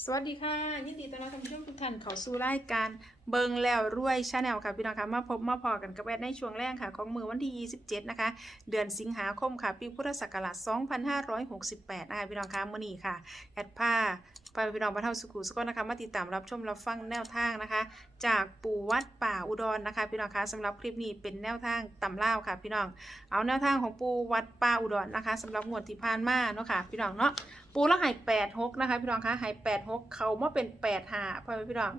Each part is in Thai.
สวัสดีค่ะ ยินดีต้อนรับท่านผู้ชมทุกท่านเข้าสู่รายการเบิงแล้วรวยชาแนลค่ะพี่น้องค่ะมาพบมาพอกันกับแอดในช่วงแรกค่ะ ของมือวันที่ 27 นะคะ เดือนสิงหาคมค่ะ ปีพุทธศักราช 2568 นะคะพี่น้องค่ะมื่อนี้ค่ะ แอดผ้า ไปพี่น้องบรรเทาสุขุสุลนะคะมาติดตามรับชมรับฟังแนวทางนะคะ จากปู่วัดป่าอุดรนะคะ พี่น้องคะสำหรับคลิปนี้เป็นแนวทางตำเล่าค่ะ พี่น้องเอาแนวทางของปู่วัดป่าอุดรนะคะสำหรับงวดที่ผ่านมาเนาะค่ะพี่น้องเนาะปูแล้วหายแปดหกนะคะพี่น้องคะหายแปดหกเขามาเป็นแปดหาพ่อแม่พี่น้อง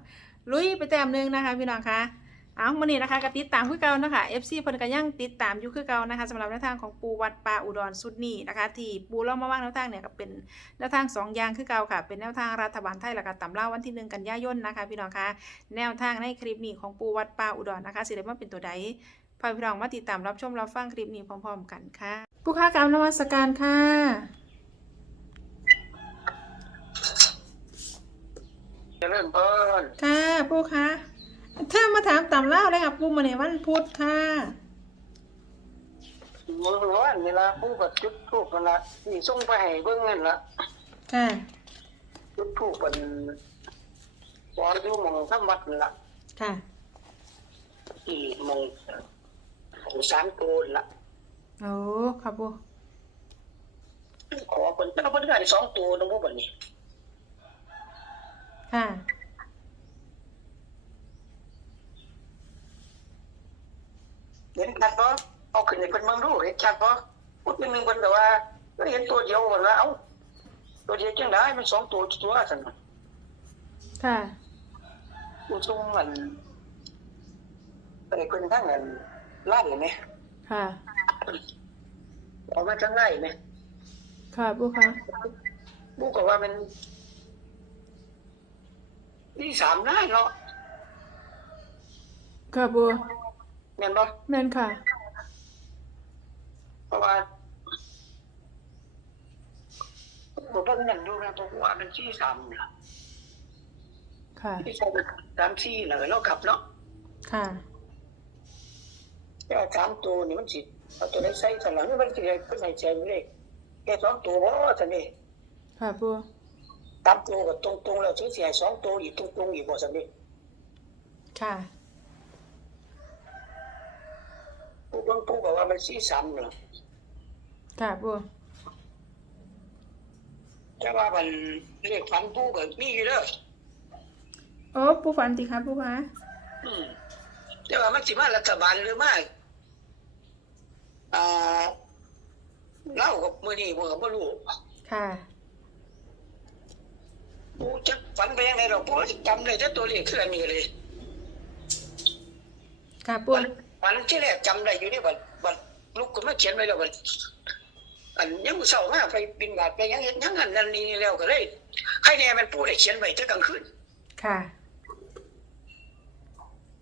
ลุยไปแต้มหนึงนะคะ พี่น้องคะ เอามื่อนี้นะคะก็ติดตามคือเก่านะคะ FC เพิ่นก็ยังติดตามอยู่คือเก่านะคะสำหรับแนวทางของปูวัดป่าอุดรสุดนี้นะคะ ที่ปูเล่ามาว่างแนวทางเนี่ยก็เป็นแนวทางสองอย่างคือเก่าค่ะ เป็นแนวทางรัฐบาลไทยแล้วก็ตำเล่าวันที่หนึ่งกันยายนนะคะ พี่น้องคะแนวทางในคลิปนี้ของปูวัดป่าอุดรนะคะสิได้มาเป็นตัวใดพ่อแม่พี่น้องมาติดตามรับชมรับฟังคลิปนี้พร้อม ๆ กันค่ะผู้ค้ากรรมนมัสการค่ะเจริญเพิ่นค่ะปูคะ ถ้ามาถามตามเล่าเลยค่ะปูมาในวันพุธค่ะมือวันนี่ละผู้ก็จุดทูปมันละนี่ส่งไปให้เบิ่งนั่นละค่ะจุดทูปเป็นวอนอยู่หมองทำวัดนั่นละค่ะที่หมองของสามตัวนั่นละโอ้ค่ะปูขอเพิ่นแต่ว่าเพิ่นได้สองตัวนึงบ่บัดนี้ค่ะ เห็นชัดบ่เอาขึ้นให้เพิ่นเบิ่งดูเห็นชัดบ่พูดนึงเพิ่นแต่ว่าก็เห็นตัวเดียวเพิ่นว่าเอ้าตัวเดียวจังได๋มันสองตัวตัวซั่นน่ะค่ะผู้ส่งมันไปเพิ่นทางนั้นลาดเลยไหมค่ะเอามาทางไหนไหมค่ะปูคะบูก็ว่ามันที่สามได้เนาะค่ะปู แม่นบ่แม่นค่ะ เพราะว่าบ่เบิ่งนั่นดูนะเพราะว่ามันที่สามน่ะค่ะที่สามสามที่น่ะเรากลับเนาะค่ะแต่ว่าสามตัวนี่มันสิเอาตัวไหนใส่สลังมันสิให้เพิ่นให้แจงเลขแค่สองตัวบ่ซั่นนี่ค่ะปูตามตัวก็ตรงๆแล้วสิสิให้สองตัวอีกตรงๆอีกบ่ซั่นนี่ค่ะ ผู้ เบิ่งผู้ก็ว่ามันที่สามน่ะค่ะปูแต่ว่ามันเลขฝันผู้ก็มีอยู่เด้อโอ้ปูฝันติคะปูคะอืมแต่ว่ามันสิมารัฐบาลหรือไม่อ่าเล่ากับมือนี่มือกับบ่รู้ค่ะปูจะฝันไปยังไงหรอกปูจำได้แต่ตัวเลขคืออันนี้เลยค่ะปู ฝันฝันที่แรกจำได้อยู่นี่บัดบัดลูกก็มาเขียนไว้แล้วบัดอันยังมื้อเช้ามาไปบินบาตไปยังเฮ็ดยังอันนั้นนี่แล้วก็เลยใครแน่มันปูได้เขียนไว้แต่กลางคืนค่ะ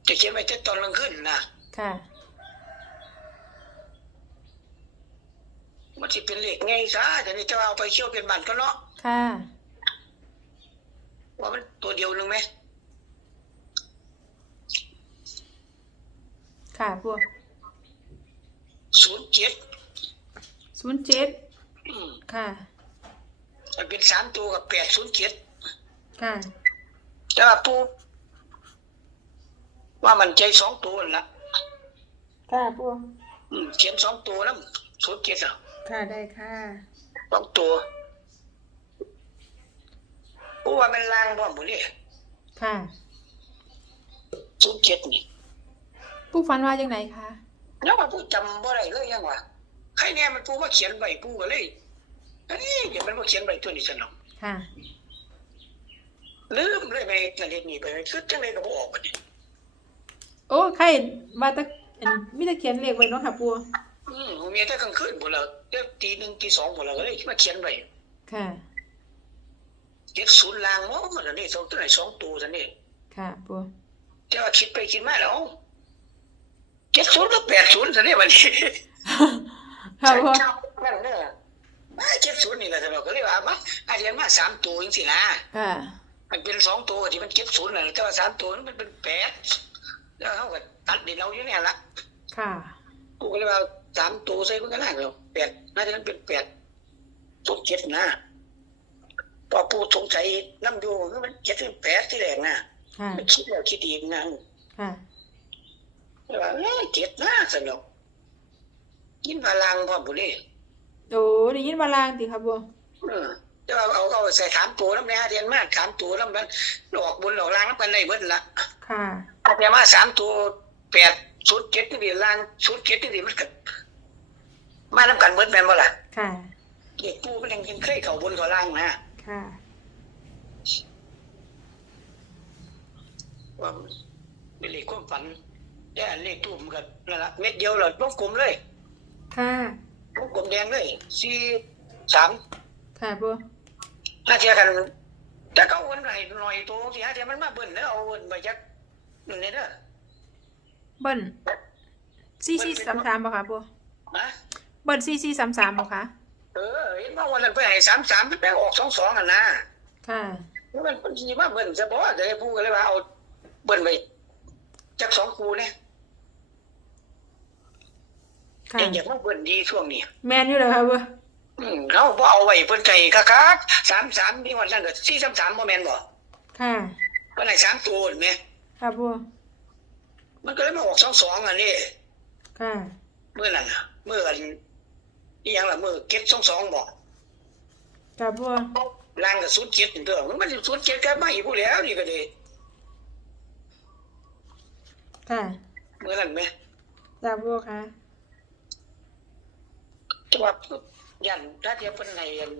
จะเขียนไว้แต่ตอนกลางคืนนะค่ะมันสิเป็นเลขไงซะแต่นี่จะเอาไปเชี่ยวเป็นบ้านก็เนาะค่ะ ว่ามันตัวเดียวนึงไหม ค่ะปูศูนย์เจ็ดศูนย์เจ็ดอืมค่ะมันเป็นสามตัวกับแปดศูนย์เจ็ดค่ะแต่ว่าปูว่ามันใจสองตัวนั่นละค่ะปูอืมเขียนสองตัวแล้วศูนย์เจ็ดอะค่ะได้ค่ะสองตัวปูว่ามันลางบ่หมดเลยค่ะศูนย์เจ็ดนี่ ปูฝันว่าจังไหนคะแล้วว่าปูจำบ่ได้เลยยังวะใครแน่มันปูว่าเขียนใบปูก็เลยอันนี้อย่ามันว่าเขียนใบตัวนี้สนองค่ะลืมเลยไปกระเด็นนี่ไปคือจังเลยก็บ่ออกบัดนี้โอ้ใครมาแตะอันมิตะเขียนเลขไว้เนาะค่ะปูอืมผมมีแต่กลางคืนหมดแล้วเดี๋ยวตีหนึ่งตีสองหมดแล้วก็เลยมาเขียนไว้ค่ะเจ็ดศูนย์ลางโอ้มันอันนี้สองตัวไหนสองตัวสันนี่ค่ะปูแต่ว่าคิดไปคิดมาแล้วเจ็ด ศูนย์ก็แปดศูนย์สันนี่วันนี้ค่ะปูนั่นเนอะมาเจ็ดศูนย์นี่แหละสำหรับก็เลยว่ามาอาเรียนมาสามตัวจริงๆนะค่ะมันเป็นสองตัวที่มันเจ็ดศูนย์น่ะแต่ว่าสามตัวนั้นมันเป็นแปดแล้วเขาก็ตัดดินเราอยู่เนี่ยละค่ะกูก็เลยว่าสามตัวใส่มันก็น่าแล้วแปดน่าจะนั้นเป็นแปดตัวเจ็ดนะพอว่าปูสงสัยน้ำอยู่มันเจ็ดถึงแปดที่แรกนะค่ะมันคิดแล้วคิดอีกนะค่ะ ว่าเอ้ยเจ็ดนะสนุกยินพลังพ่อบุรีโอ้ได้ยินมาลางติครับบัวเออแต่ว่าเอาเอาใส่ถามตัวน้ำแน่เรียนมากถามตัวน้ำนั้นหลอกบุญหลอกลางน้ำกันได้เบิดละค่ะ เอาแต่มาสามตัวแปดชุดเจ็ดที่ดีลางชุดเจ็ดที่ดีมันก็มาน้ำกันเบิดแม่นบ่ล่ะค่ะ เด็กปูมันยังเคยเข่าบนเข่าล่างนะค่ะ ว่าเป็นเลขความฝัน แต่อันเลขตู้มันก็นั่นละเม็ดเดียวเลยวงกลมเลยค่ะวงกลมแดงเลยสี่สามค่ะบัวห้าเทียกันแต่ก็เอาวันไหนหน่อยตัวสี่ห้าเทียมันมาเบิ่นแล้วเอาวันไปจักนั่นเนี่ยเด้อเบิ้ลซีซีสามสามบ่ค่ะบัวนะเบิ้ลซีซีสามสามบ่ค่ะเออเห็นว่าวันนั้นไปให้สามสามมันแปลงออกสองสองอะนะค่ะ มันมันสิมาเบิ่นจะบอกว่าจะให้พูดกันเลยว่าเอาเบิ่นไป จักสองคูเนี่ยค่ะยังอยากมาเบิ่นดีช่วงนี้แมนอยู่เลยค่ะบัวอืมเขาบ่เอาไว้เพิ่นใจคักๆสามสามนี่วันนั้นก็สี่สามสามบ่แม่นบ่ค่ะเพิ่นให้สามตัวเห็นไหมค่ะบัวมันก็เลยมาออกสองสองอันนี้ค่ะเมื่อนั้นน่ะเมื่ออันอีหยังล่ะเมื่อเก็บสองสองบ่ค่ะบัวล่างกับศูนย์เจ็ดนี่ตัวมันสิศูนย์เจ็ดก็มาอีกผู้แล้วนี่ก็ดี ค่ะเมื่อนั้นแหมค่ะบัวค่ะแต่ว่ายันถ้าเทียบเพิ่นให้อัน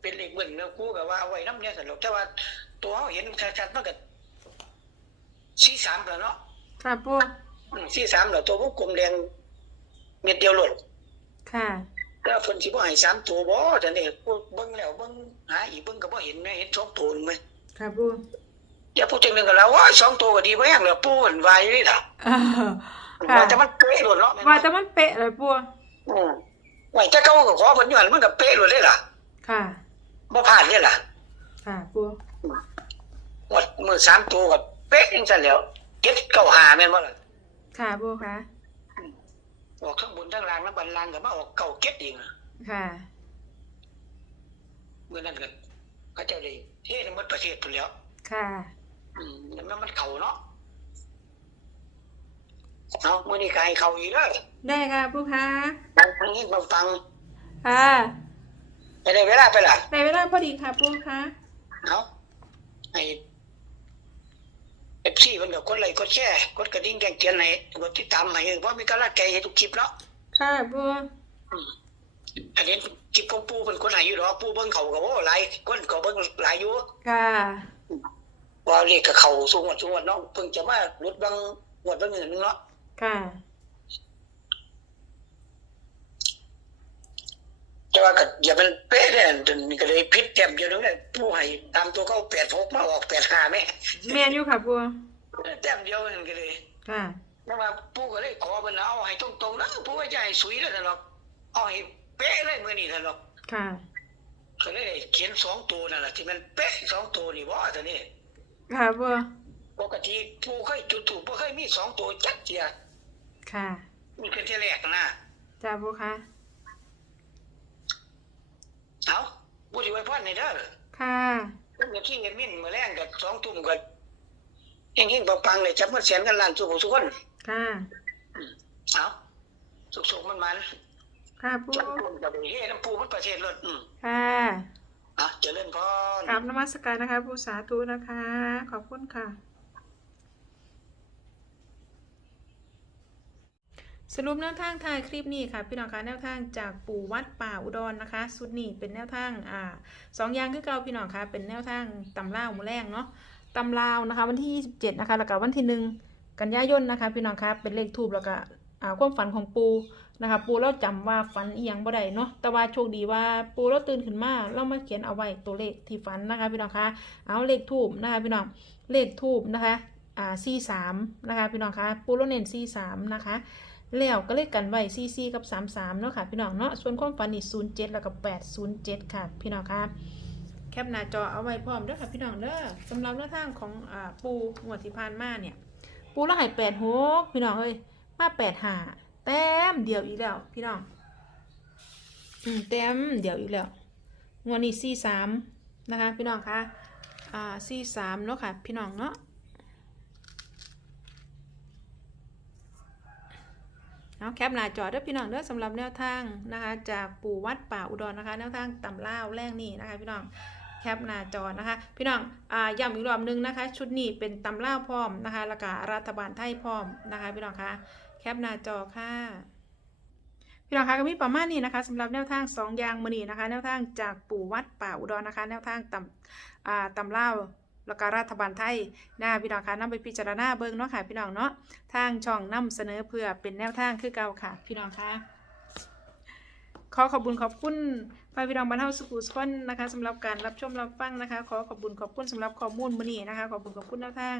เป็นเลขเบิ่นแล้วกูก็ว่าเอาไว้นำเนี่ยสนุกแต่ว่าตัวเฮาเห็นชัดๆมันก็43แล้วเนาะค่ะบัวอืม43แล้วตัววงกลมแดงเม็ดเดียวโลดค่ะแล้วเพิ่นสิบ่ให้สามตัวบ่จังได๋เบิ่งแล้วเบิ่งหาอีกเบิ่งก็บ่เห็นแม่เห็นสองตัวนึงไหมค่ะบัว อย่าพูดถึงนึงก็แล้วว่าสองตัวก็ดีบ่แฮงแล้วปู่เพิ่นว่าอยู่นี่ล่ะอ่าค่ะว่าแต่มันเป๊ะโลดเนาะแม่นบ่ว่าแต่มันเป๊ะเลยบัวอืมไว้แต่เก่าก็ขอเพิ่นอยู่หั่นมันก็เป๊ะโลดเลยล่ะ ค่ะบ่พลาดเลยล่ะ ค่ะบัวหมดมือสามตัวก็เป๊ะจังซั่นแหล้วเก็ดเก้าหาแม่นบ่ล่ะค่ะบัวค่ะออกทั้งบนทั้งล่างแล้วบันล่างก็มาออกเก้าเก็ดอีกนะค่ะมื้อนั้นก็เขาเจ้าได้เฮ็ดหมดประเทศพุ่นแล้วค่ะ อืมแล้วมันเข้าเนาะเอามื้อนี้ก็ให้เข้าอีกเด้อได้ค่ะบัวค่ะฟังทางนี้มาฟังค่ะไปได้เวลาไปล่ะในเวลาพอดีค่ะบัวค่ะเอาให้เอฟซีมันก็กดไลค์กดแชร์กดกระดิ่งแจ้งเตือนให้กดติดตามให้เพราะมีกำลังใจให้ทุกคลิปเนาะค่ะบัวอืมอันนี้คลิปของปู่เป็นคนไหนอยู่หรอกปู่เบิ่งเขาก็โอ้หลายคนก็เบิ่งหลายอยู่ค่ะ ว่าเลขกับเขาสูงกว่าสูงกว่าเนาะเพิ่งจะมาลดบางงวดบางเงินนึงเนาะค่ะ แต่ว่าก็อย่าเป็นเป๊ะเนี่ยนี่ก็เลยผิดแต้มเดียวนึงเนี่ยปู่ให้ตามตัวเขา86มาออก85แม่แมนอยู่ค่ะบัวแต้มเดียวนั่นก็เลยค่ะแต่ว่าปู่ก็เลยขอเพิ่นเอาให้ตรงๆนะปู่ว่าจะให้สวยแล้วนั่นหรอกเอาให้เป๊ะเลยมื้อนี้นั่นหรอกค่ะก็เลยเขียนสองตัวนั่นแหละที่มันเป๊ะสองตัวนี่บ่ตัวนี้ ค่ะบัวปกติปู่เคยจุดถูกบ่เคยมีสองตัวจักเทียค่ะมีเป็นที่แรกนะจ้าบัวค่ะเอาปู่สิไว้พรให้เด้อค่ะเพิ่นก็ขี้เงินมิ่นมื้อแรงก็สองทุ่มก็เฮงๆปังๆเลยจับเงินแสนกันล้านสุขสุขคนค่ะเอาสุขๆมันค่ะบัๆจับวปุ่นก็ได้เฮ็ดน้ำปู่มันประเทศรถอืมค่ะ อะเจริญพรกราบนมัสการนะคะบูสาธุนะคะ ขอบคุณค่ะ สรุปแนวทางทายคลิปนี้ค่ะ พี่น้องคะแนวทางจากปู่วัดป่าอุดรนะคะ สุดนี้เป็นแนวทางอ่าสองอย่างคือเก่าพี่น้องคะเป็นแนวทางตำล่าหมูแรงเนาะตำลาวนะคะ วันที่ 27 นะคะ แล้วก็วันที่หนึ่งกันยายนนะคะ พี่น้องคะเป็นเลขทูบแล้วก็อ่าความฝันของปู นะคะปูเราจำว่าฝันเอียงบ่ได้เนาะแต่ว่าโชคดีว่าปูเราตื่นขึ้นมาเรามาเขียนเอาไว้ตัวเลขที่ฝันนะคะพี่น้องคะเอาเลขทูบนะคะพี่น้องเลขทูบนะคะอ่า43นะคะพี่น้องคะปูเราเน้น43นะคะแล้วก็เลขกันไว้44กับ33เนาะค่ะพี่น้องเนาะส่วนความฝันนี่07แล้วก็807ค่ะพี่น้องคะแคปหน้าจอเอาไว้พร้อมเด้อค่ะพี่น้องเด้อสำหรับแนวทางของอ่าปูงวดที่ผ่านมาเนี่ยปูแล้วให้86พี่น้องเอ้ยมา85 แต้มเดียวอีกแล้ว พี่น้อง อืมแต้มเดียวอีกแล้วงวดนี้43นะคะ พี่น้องคะอ่าสี่สามเนาะค่ะ พี่น้องเนาะเอาแคปหน้าจอเด้อพี่น้องเด้อสำหรับแนวทางนะคะจากปู่วัดป่าอุดรนะคะ แนวทางตำล่าวแรกนี่นะคะ พี่น้องแคปหน้าจอนะคะ พี่น้องอ่าย้ำอีกรอบนึงนะคะ ชุดนี้เป็นตำล่าวพร้อมนะคะแล้วก็รัฐบาลไทยพร้อมนะคะ พี่น้องคะ คปหน้าจอค่ะ พี่น้องคะก็มีประมาณนี้นะคะสำหรับแนวทางสองย่างมือนี้นะคะ แนวทางจากปู่วัดป่าอุดรนะคะ แนวทางตำอ่าตำเล่าวแล้วก็รัฐบาลไทยนะพี่น้องคะนำไปพิจารณาเบิ่งเนาะค่ะพี่น้องเนาะทางช่องนำเสนอเพื่อเป็นแนวทางคือเก่าค่ะ พี่น้องคะ ขอขอบคุณขอบคุณพ่อพี่น้องบรรเทาสุขุสุขนนะคะสำหรับการรับชมรับฟังนะคะ ขอขอบคุณขอบคุณสำหรับข้อมูลมื้อนี้นะคะ ขอบคุณขอบคุณแนวทาง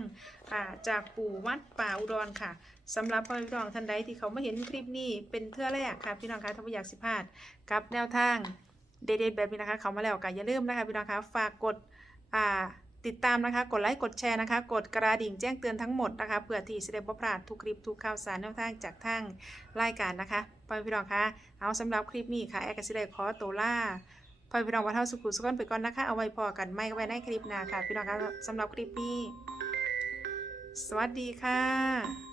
อ่าจากปู่วัดป่าอุดรค่ะสำหรับพ่อพี่น้องท่านใดที่เขาไมาเห็นคลิปนี้เป็นเทื่อแรกค่ะพี่น้องคะถ้าไม่อยากสิพลาดกับแนวทางเด็ดๆแบบนี้นะคะ เขามาแล้วก็อย่าลืมนะคะพี่น้องคะฝากกดอ่า ติดตามนะคะ กดไลค์กดแชร์นะคะ กดกระดิ่งแจ้งเตือนทั้งหมดนะคะเพื่อที่จะได้บ่พลาดทุกคลิปทุกข่าวสารแนวทางจากทางรายการนะคะพ่อพี่น้องคะเอาสำหรับคลิปนี้ค่ะแอร์กสิเด้ขอตัวล่าพ่อพี่น้องว่าเท่าสุขุสุขนไปก่อนนะคะเอาไว้พอกันไม่ก็ไว้ในคลิปหน้าค่ะพี่น้องคะสำหรับคลิปนี้ สวัสดีค่ะ